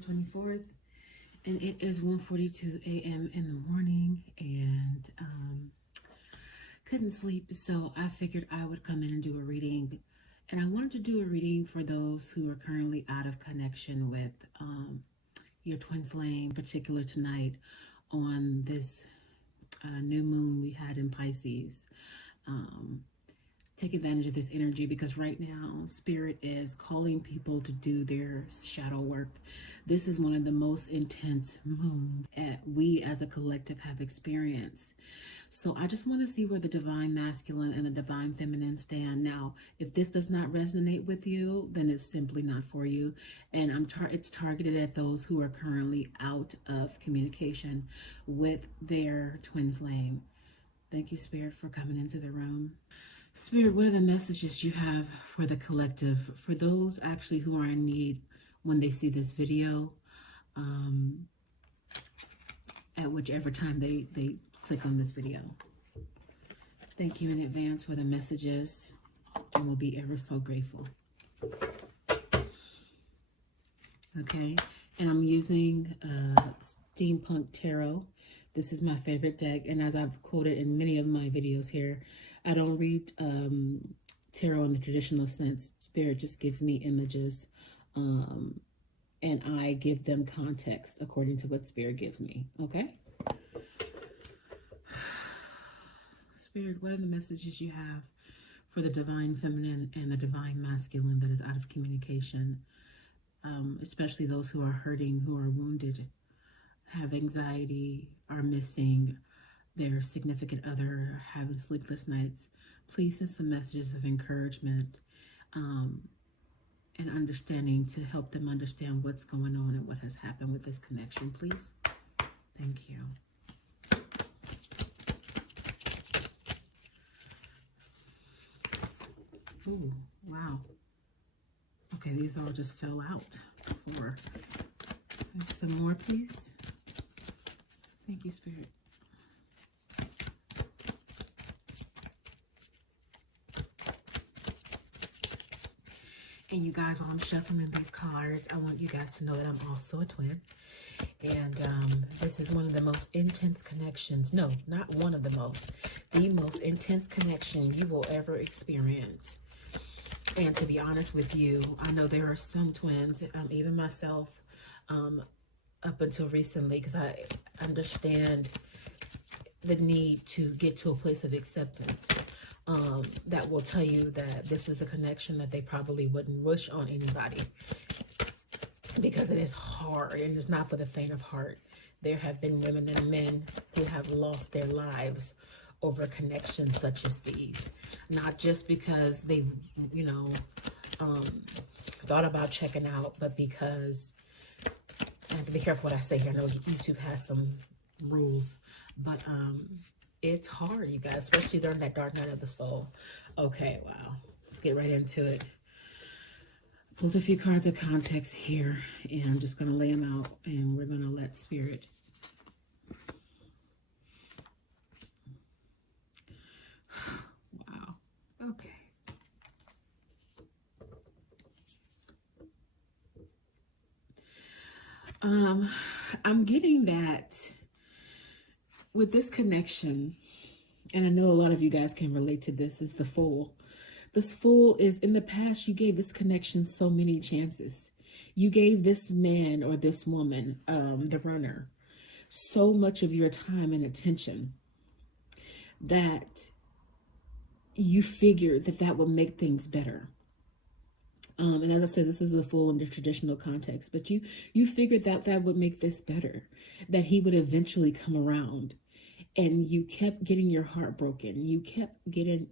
24th, and it is 1:42 a.m. in the morning, and couldn't sleep, so I figured I would come in and do a reading. And I wanted to do a reading for those who are currently out of connection with your twin flame, particular tonight on this new moon we had in Pisces. Take advantage of this energy, because right now Spirit is calling people to do their shadow work. This is one of the most intense moons that we as a collective have experienced. So I just want to see where the divine masculine and the divine feminine stand. Now, if this does not resonate with you, then it's simply not for you. And it's targeted at those who are currently out of communication with their twin flame. Thank you, Spirit, for coming into the room. Spirit, what are the messages you have for the collective, for those actually who are in need when they see this video, at whichever time they click on this video? Thank you in advance for the messages, and we'll be ever so grateful. Okay, and I'm using Steampunk Tarot. This is my favorite deck, and as I've quoted in many of my videos here, I don't read tarot in the traditional sense. Spirit just gives me images, and I give them context according to what Spirit gives me, okay? Spirit, what are the messages you have for the divine feminine and the divine masculine that is out of communication, especially those who are hurting, who are wounded, have anxiety, are missing their significant other, having sleepless nights? Please send some messages of encouragement and understanding to help them understand what's going on and what has happened with this connection, please. Thank you. Oh, wow. Okay, these all just fell out before. Some more, please. Thank you, Spirit. And you guys, while I'm shuffling these cards, I want you guys to know that I'm also a twin. And this is one of the most intense connections. No, not one of the most. The most intense connection you will ever experience. And to be honest with you, I know there are some twins, even myself, up until recently, because I understand the need to get to a place of acceptance. That will tell you that this is a connection that they probably wouldn't wish on anybody, because it is hard and it's not for the faint of heart. There have been women and men who have lost their lives over connections such as these, not just because they've, thought about checking out, but because, I have to be careful what I say here. I know YouTube has some rules, but it's hard, you guys, especially during that dark night of the soul. Okay, wow. Let's get right into it. Pulled a few cards of context here, and I'm just going to lay them out, and we're going to let Spirit. Wow. Okay. I'm getting that with this connection, and I know a lot of you guys can relate to this, is the Fool. This Fool is, in the past, you gave this connection so many chances. You gave this man or this woman, the runner, so much of your time and attention that you figured that that would make things better. And as I said, this is the Fool in the traditional context, but you figured that that would make this better, that he would eventually come around, and you kept getting your heart broken. You kept getting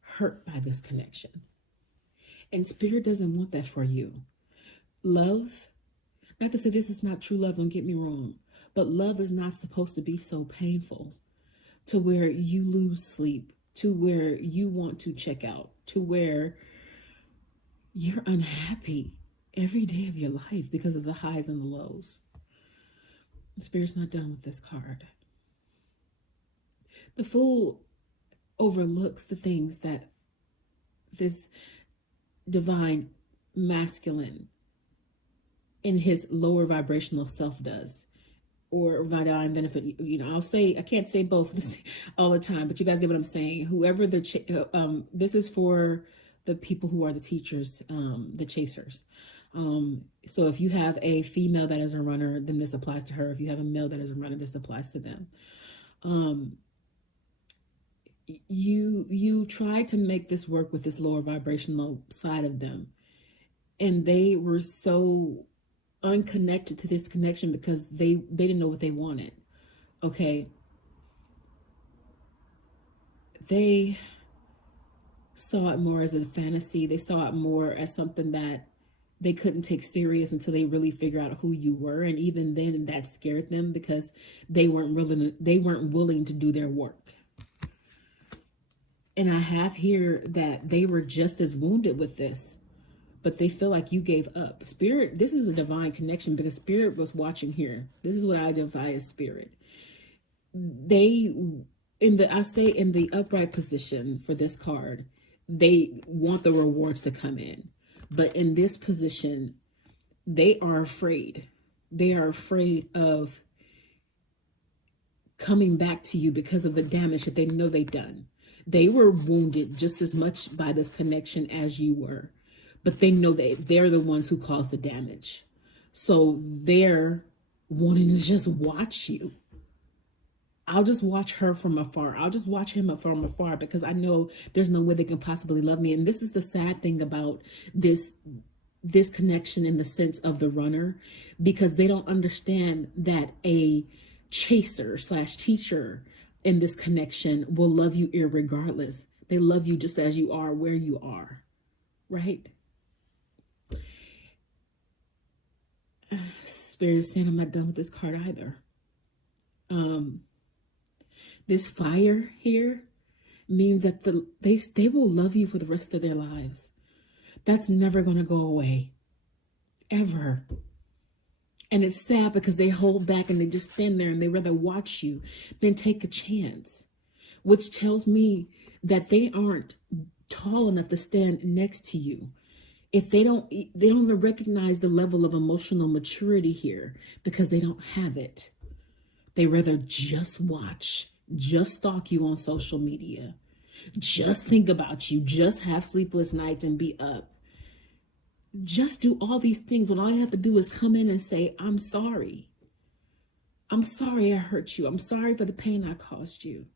hurt by this connection. And Spirit doesn't want that for you. Love, not to say this is not true love, don't get me wrong, but love is not supposed to be so painful to where you lose sleep, to where you want to check out, to where you're unhappy every day of your life because of the highs and the lows. Spirit's not done with this card. The Fool overlooks the things that this divine masculine and his lower vibrational self does, or divine benefit. I'll say, I can't say both all the time, but you guys get what I'm saying. Whoever this is for the people who are the teachers, the chasers. So if you have a female that is a runner, then this applies to her. If you have a male that is a runner, this applies to them. You try to make this work with this lower vibrational side of them, and they were so unconnected to this connection because they didn't know what they wanted. Okay, they saw it more as a fantasy. They saw it more as something that they couldn't take serious until they really figure out who you were, and even then that scared them because they weren't willing to do their work. And I have here that they were just as wounded with this, but they feel like you gave up. Spirit, this is a divine connection because Spirit was watching here. This is what I identify as Spirit. They, in the upright position for this card, they want the rewards to come in. But in this position, they are afraid. They are afraid of coming back to you because of the damage that they know they've done. They were wounded just as much by this connection as you were, but they know that they're the ones who caused the damage. So they're wanting to just watch you. I'll just watch her from afar. I'll just watch him from afar because I know there's no way they can possibly love me. And this is the sad thing about this connection in the sense of the runner, because they don't understand that a chaser / teacher in this connection will love you irregardless. They love you just as you are, where you are, right? Spirit is saying I'm not done with this card either. This fire here means that they will love you for the rest of their lives. That's never going to go away, ever. And it's sad because they hold back and they just stand there and they rather watch you than take a chance, which tells me that they aren't tall enough to stand next to you. If they don't even recognize the level of emotional maturity here because they don't have it. They rather just watch, just stalk you on social media, just think about you, just have sleepless nights and be up. Just do all these things when all you have to do is come in and say, I'm sorry. I'm sorry I hurt you. I'm sorry for the pain I caused you.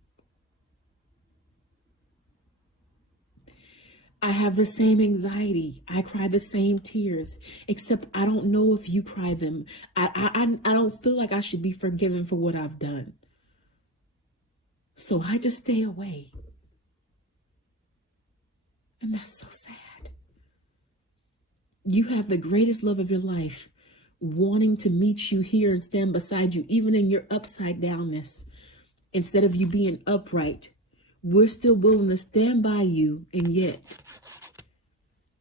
I have the same anxiety. I cry the same tears, except I don't know if you cry them. I don't feel like I should be forgiven for what I've done. So I just stay away. And that's so sad. You have the greatest love of your life wanting to meet you here and stand beside you, even in your upside downness. Instead of you being upright, we're still willing to stand by you, and yet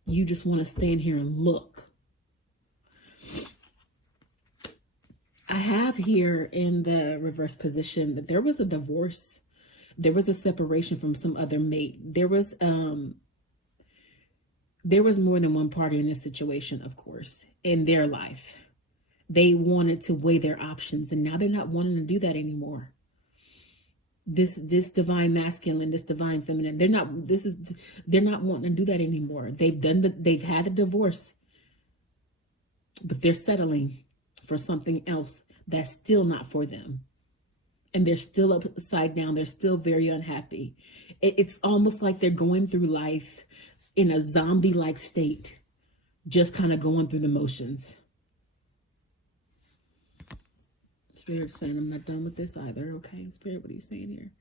you just want to stand here and look. I have here in the reverse position that there was a divorce. There was a separation from some other mate. There was more than one party in this situation, of course, in their life. They wanted to weigh their options, and now they're not wanting to do that anymore. This divine masculine, this divine feminine, they're not wanting to do that anymore. They've had a divorce, but they're settling for something else that's still not for them. And they're still upside down. They're still very unhappy. It's almost like they're going through life in a zombie-like state, just kind of going through the motions. Spirit saying, I'm not done with this either. Okay, Spirit, what are you saying here?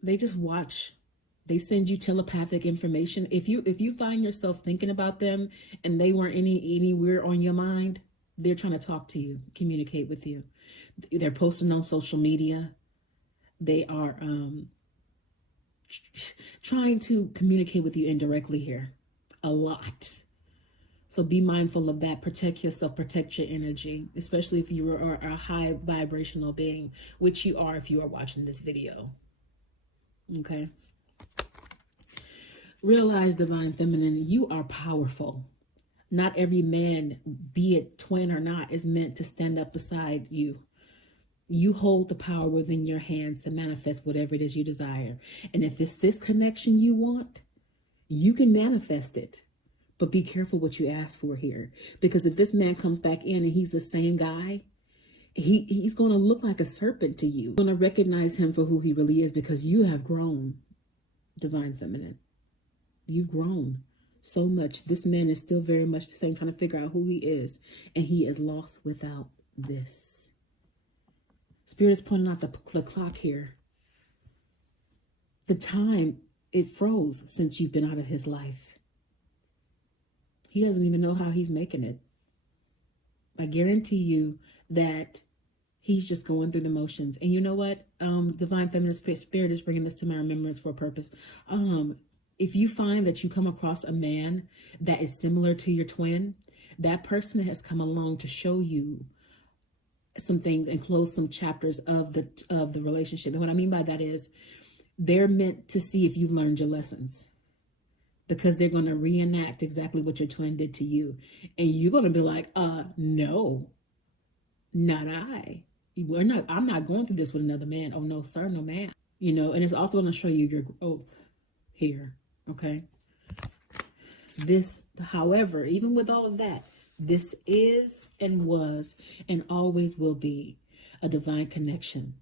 They just watch. They send you telepathic information. If you find yourself thinking about them and they weren't anywhere on your mind, they're trying to talk to you, communicate with you. They're posting on social media. They are trying to communicate with you indirectly here a lot. So be mindful of that. Protect yourself, protect your energy, especially if you are a high vibrational being, which you are if you are watching this video. Okay. Realize, divine feminine, you are powerful. Not every man, be it twin or not, is meant to stand up beside you. You hold the power within your hands to manifest whatever it is you desire. And if it's this connection you want, you can manifest it. But be careful what you ask for here. Because if this man comes back in and he's the same guy, he's going to look like a serpent to you. You're going to recognize him for who he really is, because you have grown, divine feminine. You've grown so much. This man is still very much the same, trying to figure out who he is. And he is lost without this. Spirit is pointing out the clock here. The time, it froze since you've been out of his life. He doesn't even know how he's making it. I guarantee you that he's just going through the motions. And you know what? Divine Feminine Spirit is bringing this to my remembrance for a purpose. If you find that you come across a man that is similar to your twin, that person has come along to show you some things and close some chapters of the relationship. And what I mean by that is they're meant to see if you've learned your lessons, because they're going to reenact exactly what your twin did to you. And you're going to be like, no, not I. I'm not going through this with another man. Oh, no, sir, no, ma'am. You know, and it's also going to show you your growth here. Okay. This, however, even with all of that, this is and was and always will be a divine connection.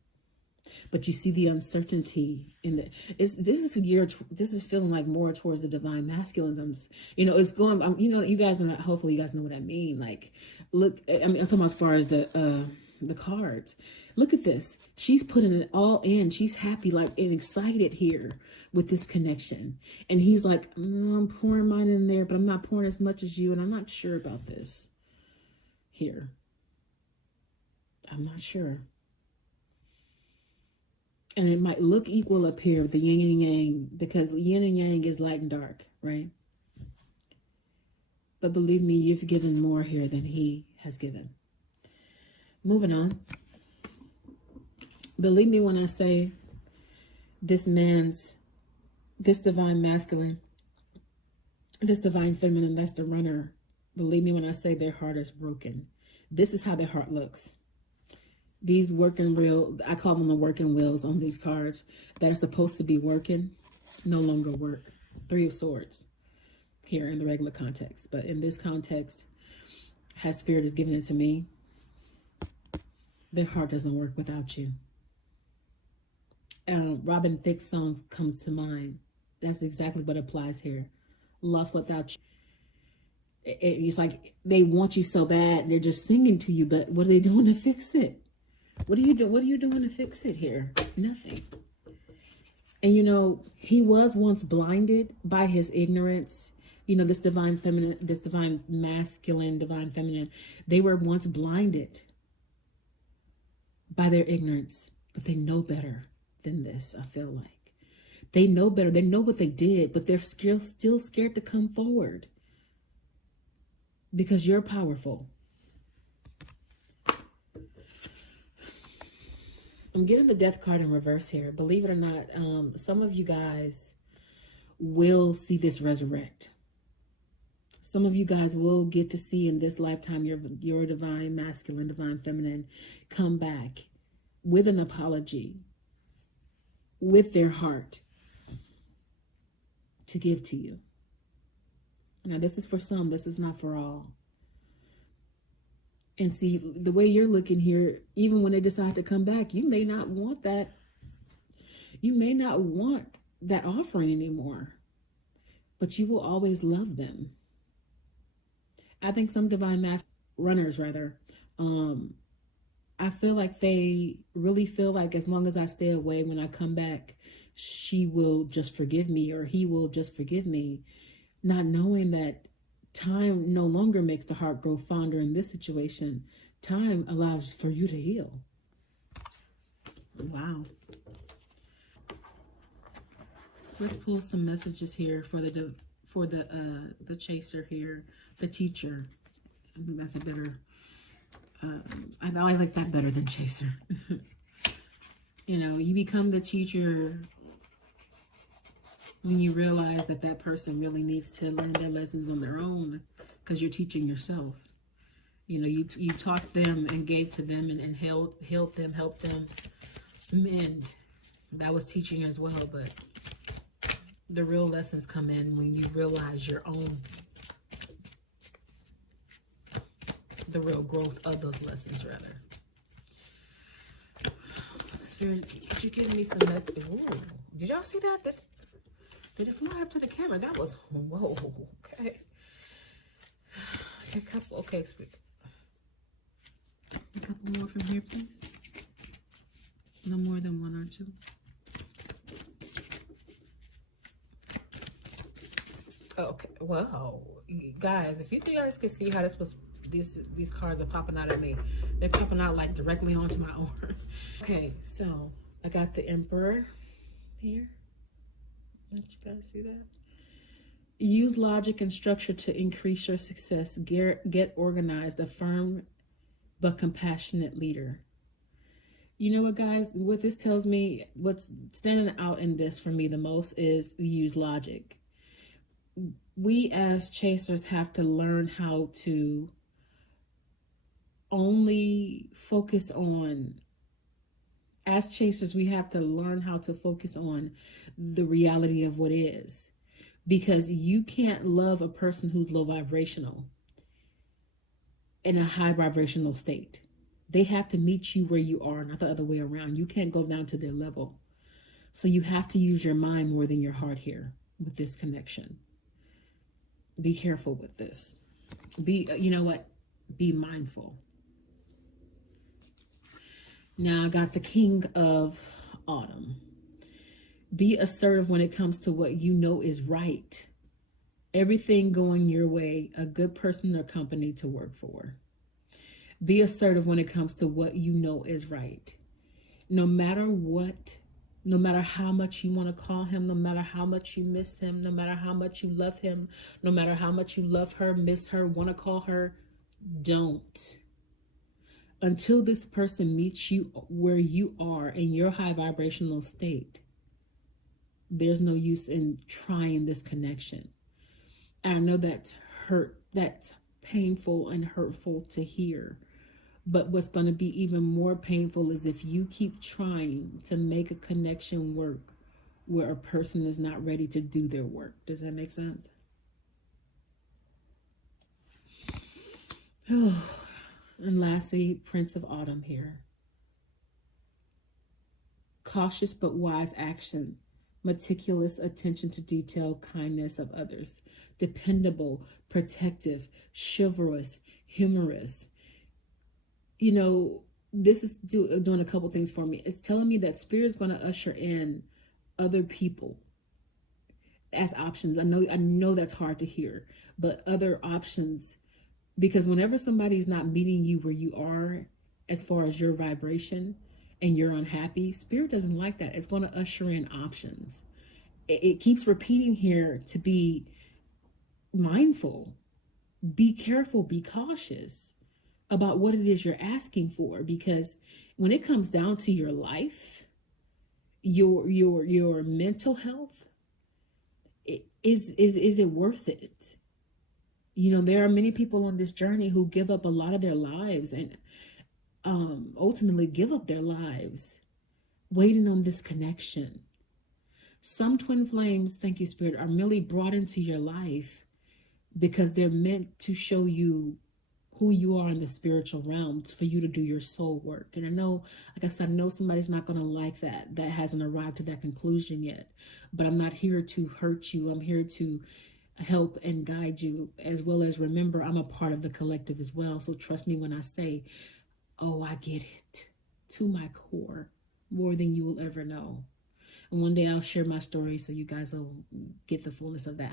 But you see the uncertainty in the, this is feeling like more towards the divine masculines. You know, it's going, you know, you guys know, hopefully you guys know what I mean. Like, look, I mean, I'm talking about as far as the cards. Look at this. She's putting it all in. She's happy, like, and excited here with this connection. And he's like, I'm pouring mine in there, but I'm not pouring as much as you. And I'm not sure about this here. I'm not sure. And it might look equal up here with the yin and yang, because yin and yang is light and dark, right? But believe me, you've given more here than he has given. Moving on. Believe me when I say this divine masculine, this divine feminine, that's the runner. Believe me when I say their heart is broken. This is how their heart looks. These working wheel, I call them the working wheels on these cards that are supposed to be working, no longer work. 3 of Swords here in the regular context. But in this context, as Spirit is giving it to me, their heart doesn't work without you. Robin Thicke's song comes to mind. That's exactly what applies here. Lost without you. It's like they want you so bad, they're just singing to you, but what are they doing to fix it? What are you doing to fix it here? Nothing. And you know, he was once blinded by his ignorance. You know, this divine feminine, this divine masculine, divine feminine, they were once blinded by their ignorance, but they know better than this. I feel like they know better. They know what they did, but they're still scared to come forward because you're powerful. I'm getting the death card in reverse here. Believe it or not, some of you guys will see this resurrect. Some of you guys will get to see in this lifetime your divine masculine, divine feminine come back with an apology, with their heart to give to you. Now, this is for some. This is not for all. And see, the way you're looking here, even when they decide to come back, you may not want that. You may not want that offering anymore, but you will always love them. I think some divine runners, I feel like they really feel like as long as I stay away, when I come back, she will just forgive me, or he will just forgive me, not knowing that time no longer makes the heart grow fonder in this situation. Time allows for you to heal. Wow. Let's pull some messages here for the chaser here, the teacher. I think that's a better. I like that better than chaser. You know, you become the teacher when you realize that that person really needs to learn their lessons on their own, because you're teaching yourself. You know, you taught them and gave to them and healed them, helped them mend. That was teaching as well, but the real lessons come in when you realize your own, the real growth of those lessons, rather. Spirit, could you give me some message? Ooh, did y'all see that? Did it fly up to the camera? That was, whoa, okay. A couple, okay, Spirit. A couple more from here, please. No more than one or two. Okay, wow, guys, if you guys could see how this was, these cards are popping out of me. They're popping out like directly onto my arm. Okay, so I got the Emperor here. Let you guys see that. Use logic and structure to increase your success. Get organized, a firm but compassionate leader. You know what, guys? What this tells me, what's standing out in this for me the most is use logic. We as chasers have to learn how to only focus on, as chasers, we have to learn how to focus on the reality of what is. Because you can't love a person who's low vibrational in a high vibrational state. They have to meet you where you are, not the other way around. You can't go down to their level. So you have to use your mind more than your heart here with this connection. Be careful with this. You know what? Be mindful. Now I got the King of Autumn. Be assertive when it comes to what you know is right. Everything going your way, a good person or company to work for. Be assertive when it comes to what you know is right. No matter what, no matter how much you want to call him, no matter how much you miss him, no matter how much you love him, no matter how much you love her, miss her, want to call her, don't. Until this person meets you where you are in your high vibrational state, there's no use in trying this connection. And I know that's that's painful and hurtful to hear. But what's going to be even more painful is if you keep trying to make a connection work where a person is not ready to do their work. Does that make sense? Oh, and lastly, Prince of Autumn here. Cautious but wise action. Meticulous attention to detail, kindness of others. Dependable, protective, chivalrous, humorous. You know, this is doing a couple things for me. It's telling me that Spirit's going to usher in other people as options. I know that's hard to hear, but other options, because whenever somebody's not meeting you where you are as far as your vibration and you're unhappy, Spirit doesn't like that. It's going to usher in options. It keeps repeating here to be mindful, be careful, be cautious about what it is you're asking for, because when it comes down to your life, your mental health, is it worth it? You know, there are many people on this journey who give up a lot of their lives and ultimately give up their lives waiting on this connection. Some twin flames, thank you, Spirit, are merely brought into your life because they're meant to show you who you are in the spiritual realm, for you to do your soul work. And I know, like I said, I know somebody's not going to like that hasn't arrived to that conclusion yet, but I'm not here to hurt you. I'm here to help and guide you, as well as remember I'm a part of the collective as well. So trust me when I say, oh, I get it to my core more than you will ever know. And one day I'll share my story so you guys will get the fullness of that.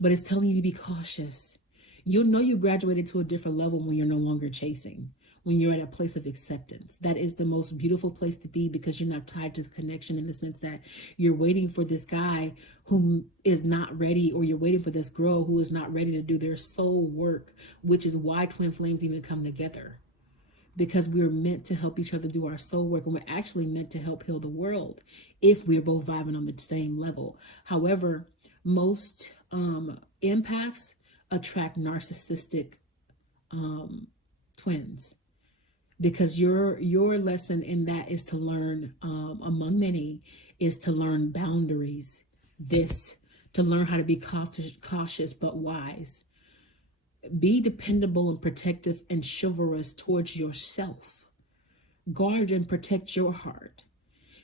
But it's telling you to be cautious. You'll know you graduated to a different level when you're no longer chasing, when you're at a place of acceptance. That is the most beautiful place to be, because you're not tied to the connection, in the sense that you're waiting for this guy who is not ready, or you're waiting for this girl who is not ready to do their soul work, which is why twin flames even come together. Because we're meant to help each other do our soul work, and we're actually meant to help heal the world if we're both vibing on the same level. However, most empaths attract narcissistic twins, because your lesson in that is to learn, among many, is to learn boundaries. This to learn how to be cautious but wise. Be dependable and protective and chivalrous towards yourself. Guard and protect your heart.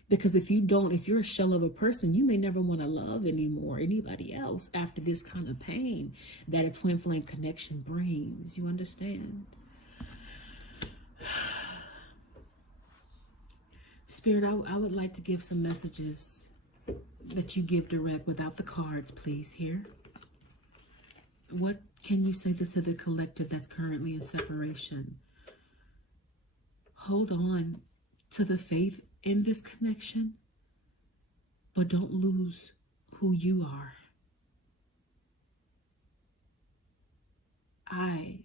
Because if you don't, if you're a shell of a person, you may never want to love anymore anybody else after this kind of pain that a twin flame connection brings. You understand? Spirit, I would like to give some messages that you give direct without the cards, please, here. What can you say this to the collective that's currently in separation? Hold on to the faith in this connection, but don't lose who you are.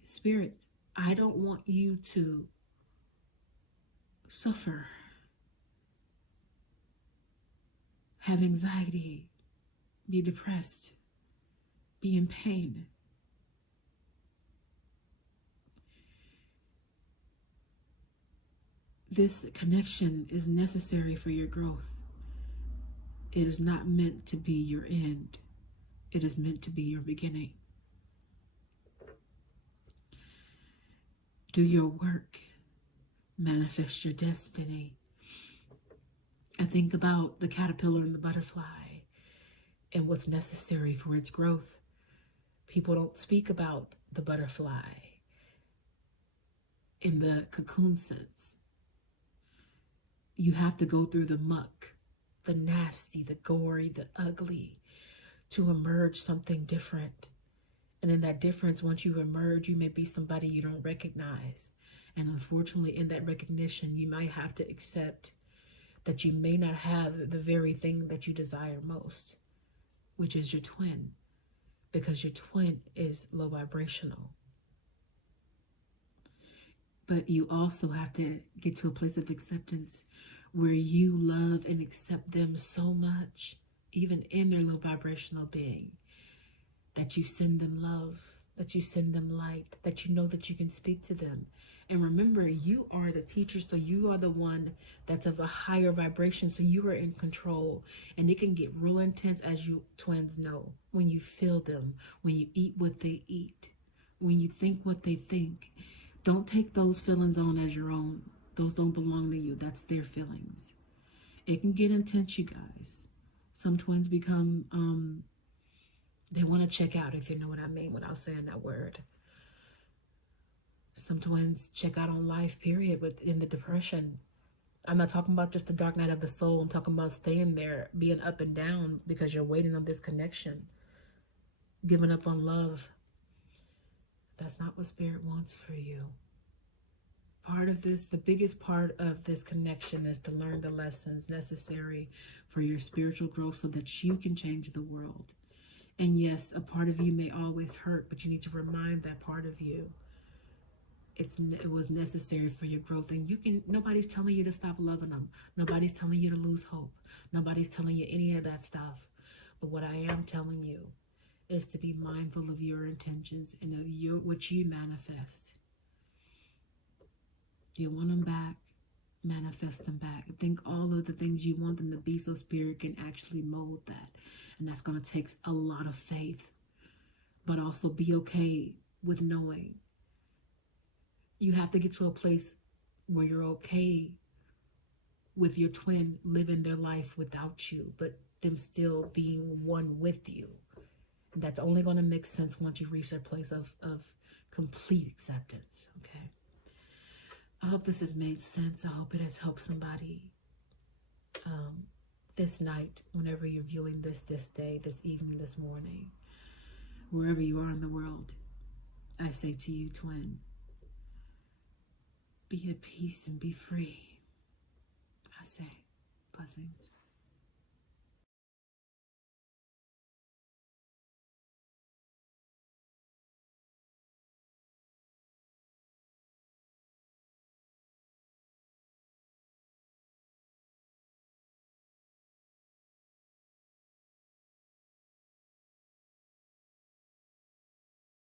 Spirit, I don't want you to suffer, have anxiety, be depressed, be in pain. This connection is necessary for your growth. It is not meant to be your end. It is meant to be your beginning. Do your work. Manifest your destiny. And think about the caterpillar and the butterfly and what's necessary for its growth. People don't speak about the butterfly in the cocoon sense. You have to go through the muck, the nasty, the gory, the ugly, to emerge something different. And in that difference, once you emerge, you may be somebody you don't recognize. And unfortunately, in that recognition, you might have to accept that you may not have the very thing that you desire most, which is your twin, because your twin is low vibrational. But you also have to get to a place of acceptance where you love and accept them so much, even in their low vibrational being, that you send them love, that you send them light, that you know that you can speak to them. And remember, you are the teacher, so you are the one that's of a higher vibration, so you are in control. And it can get real intense, as you twins know, when you feel them, when you eat what they eat, when you think what they think. Don't take those feelings on as your own. Those don't belong to you. That's their feelings. It can get intense, you guys. Some twins become, they want to check out, if you know what I mean without saying that word. Some twins check out on life, period, in the depression. I'm not talking about just the dark night of the soul. I'm talking about staying there, being up and down because you're waiting on this connection, giving up on love. That's not what Spirit wants for you. Part of this, the biggest part of this connection, is to learn the lessons necessary for your spiritual growth so that you can change the world. And yes, a part of you may always hurt, but you need to remind that part of you it was necessary for your growth. And nobody's telling you to stop loving them. Nobody's telling you to lose hope. Nobody's telling you any of that stuff. But what I am telling you is to be mindful of your intentions and of what you manifest. You want them back, manifest them back. Think all of the things you want them to be, so Spirit can actually mold that. And that's going to take a lot of faith, but also be okay with knowing. You have to get to a place where you're okay with your twin living their life without you, but them still being one with you. And that's only going to make sense once you reach that place of complete acceptance, okay? I hope this has made sense. I hope it has helped somebody this night, whenever you're viewing this day, this evening, this morning, wherever you are in the world. I say to you, twin, be at peace and be free. I say, blessings.